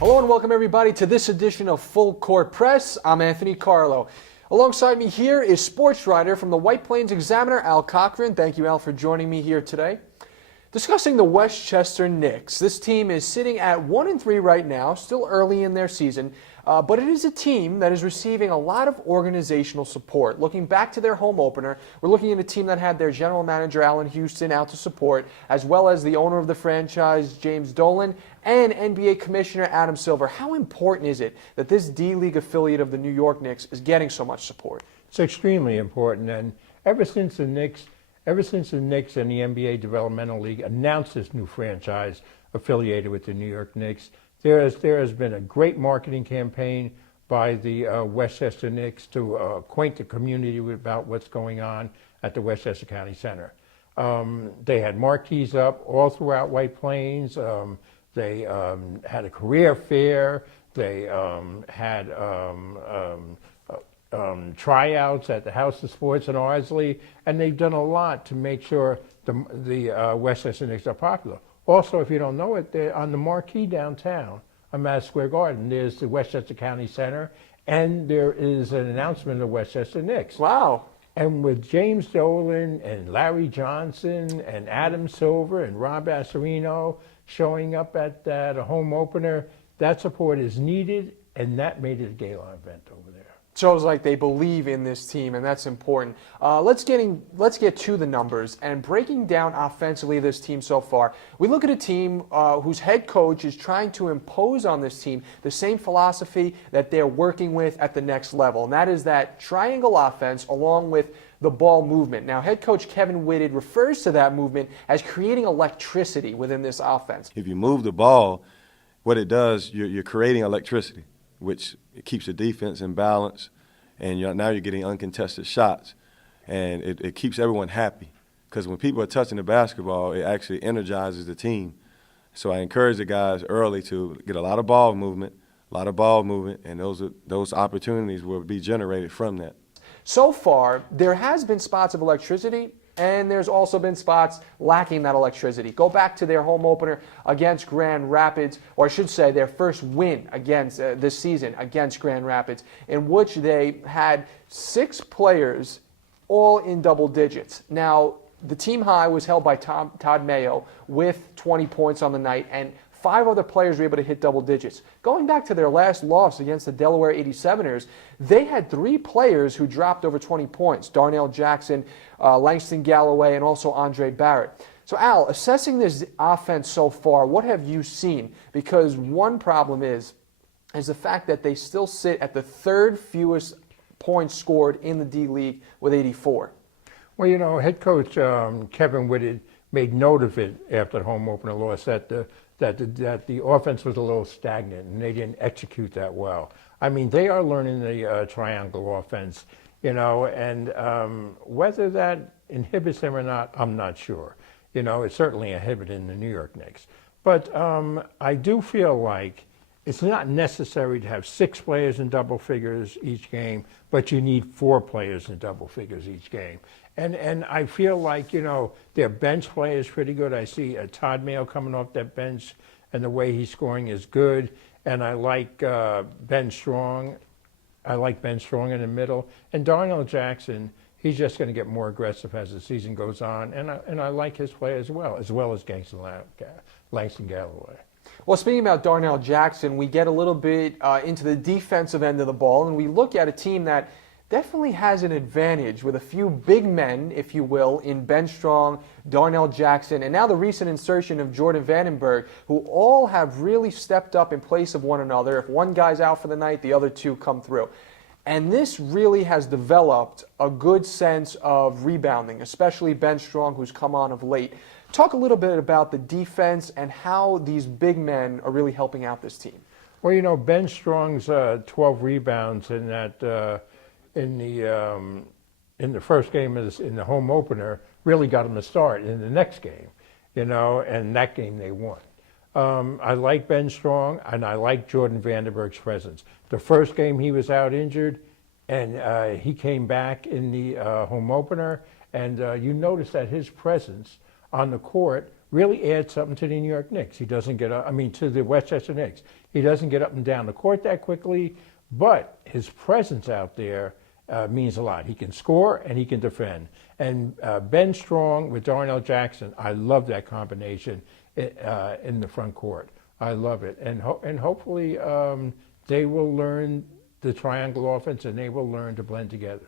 Hello and welcome everybody to this edition of Full Court Press. I'm Anthony Carlo. Alongside me here is sportswriter from the White Plains Examiner, Al Coqueran. Thank you, Al, for joining me here today. Discussing the Westchester Knicks. This team is sitting at 1-3 right now, still early in their season, but it is a team that is receiving a lot of organizational support. Looking back to their home opener, we're looking at a team that had their general manager, Allen Houston, out to support, as well as the owner of the franchise, James Dolan, and NBA Commissioner Adam Silver. How important is it that this D-League affiliate of the New York Knicks is getting so much support? It's extremely important, and ever since the Knicks and the NBA Developmental League announced this new franchise affiliated with the New York Knicks, there has been a great marketing campaign by the Westchester Knicks to acquaint the community about what's going on at the Westchester County Center. They had marquees up all throughout White Plains. They had a career fair. They had tryouts at the House of Sports in Ardsley, and they've done a lot to make sure the Westchester Knicks are popular. Also, if you don't know it, on the marquee downtown on Madison Square Garden, there's the Westchester County Center, and there is an announcement of the Westchester Knicks. Wow. And with James Dolan and Larry Johnson and Adam Silver and Rob Asarino showing up at that home opener, that support is needed, and that made it a gala event over there. Shows like they believe in this team, and that's important. Let's get to the numbers and breaking down offensively this team so far. We look at a team whose head coach is trying to impose on this team the same philosophy that they're working with at the next level, and that is that triangle offense along with the ball movement. Now, head coach Kevin Whitted refers to that movement as creating electricity within this offense. If you move the ball, what it does, you're creating electricity, which it keeps the defense in balance, and now you're getting uncontested shots, and it keeps everyone happy, because when people are touching the basketball, it actually energizes the team. So I encourage the guys early to get a lot of ball movement, and those opportunities will be generated from that. So far, there has been spots of electricity, and there's also been spots lacking that electricity. Go back to their home opener against Grand Rapids, or I should say their first win against this season against Grand Rapids, in which they had 6 players all in double digits. Now, the team high was held by Todd Mayo with 20 points on the night, and 5 other players were able to hit double digits. Going back to their last loss against the Delaware 87ers, they had 3 players who dropped over 20 points. Darnell Jackson, Langston Galloway, and also Andre Barrett. So Al, assessing this offense so far, what have you seen? Because one problem is the fact that they still sit at the 3rd fewest points scored in the D-League with 84. Well, you know, head coach Kevin Whitted made note of it after the home opener loss that the offense was a little stagnant and they didn't execute that well. I mean, they are learning the triangle offense, you know, and whether that inhibits them or not, I'm not sure. You know, it's certainly inhibiting the New York Knicks. But I do feel like it's not necessary to have 6 players in double figures each game, but you need 4 players in double figures each game. And I feel like, you know, their bench play is pretty good. I see Todd Mayo coming off that bench, and the way he's scoring is good. And I like Ben Strong. I like Ben Strong in the middle. And Darnell Jackson, he's just going to get more aggressive as the season goes on. And I like his play as well as Langston Galloway. Well, speaking about Darnell Jackson, we get a little bit into the defensive end of the ball, and we look at a team that definitely has an advantage with a few big men, if you will, in Ben Strong, Darnell Jackson, and now the recent insertion of Jordan Vandenberg, who all have really stepped up in place of one another. If one guy's out for the night, the other 2 come through. And this really has developed a good sense of rebounding, especially Ben Strong, who's come on of late. Talk a little bit about the defense and how these big men are really helping out this team. Well, you know, Ben Strong's 12 rebounds in that in the first game in the home opener really got him to start in the next game, you know, and that game they won. I like Ben Strong, and I like Jordan Vandenberg's presence. The first game he was out injured, and he came back in the home opener, and you notice that his presence on the court really adds something to the New York Knicks. He doesn't get up, I mean, to the Westchester Knicks. He doesn't get up and down the court that quickly, but his presence out there means a lot. He can score and he can defend. And Ben Strong with Darnell Jackson, I love that combination in the front court. I love it. And hopefully they will learn the triangle offense and they will learn to blend together.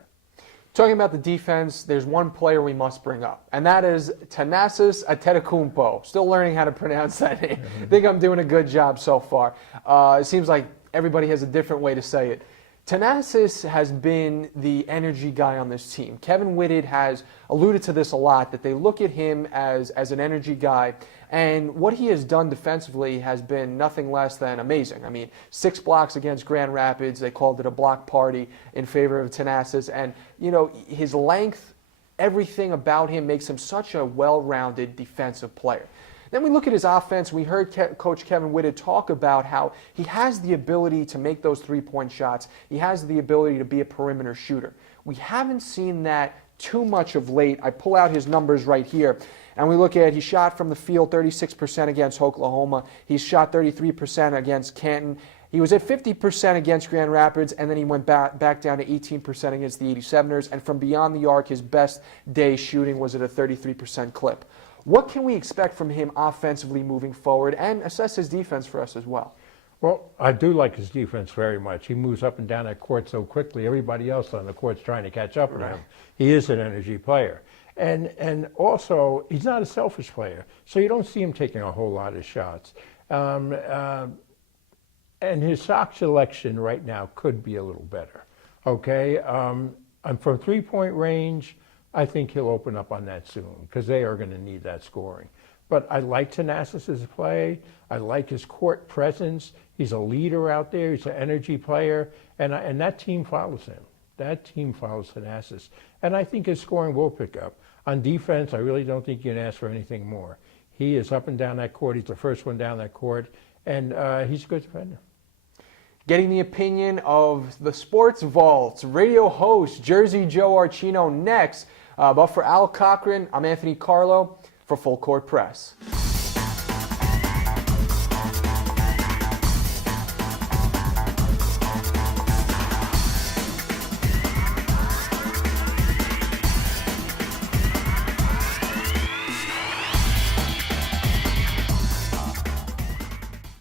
Talking about the defense, there's one player we must bring up, and that is Thanasis Antetokounmpo. Still learning how to pronounce that name. I think I'm doing a good job so far. It seems like everybody has a different way to say it. Thanasis has been the energy guy on this team. Kevin Whitted has alluded to this a lot, that they look at him as an energy guy, and what he has done defensively has been nothing less than amazing. I mean, 6 blocks against Grand Rapids. They called it a block party in favor of Thanasis, and you know, his length, everything about him makes him such a well-rounded defensive player. Then we look at his offense. We heard Coach Kevin Whitted talk about how he has the ability to make those three-point shots. He has the ability to be a perimeter shooter. We haven't seen that too much of late. I pull out his numbers right here, and we look at he shot from the field 36% against Oklahoma. He shot 33% against Canton. He was at 50% against Grand Rapids, and then he went back down to 18% against the 87ers. And from beyond the arc, his best day shooting was at a 33% clip. What can we expect from him offensively moving forward, and assess his defense for us as well? Well, I do like his defense very much. He moves up and down that court so quickly. Everybody else on the court's trying to catch up with him. He is an energy player. And also, he's not a selfish player, so you don't see him taking a whole lot of shots. And his sock selection right now could be a little better. Okay, and from three-point range, I think he'll open up on that soon because they are going to need that scoring. But I like Thanasis' play. I like his court presence. He's a leader out there. He's an energy player, and that team follows him. That team follows Thanasis, and I think his scoring will pick up. On defense, I really don't think you can ask for anything more. He is up and down that court. He's the first one down that court, and he's a good defender. Getting the opinion of the Sports Vault's radio host, Jersey Joe Archino, next. But for Al Coqueran, I'm Anthony Carlo for Full Court Press.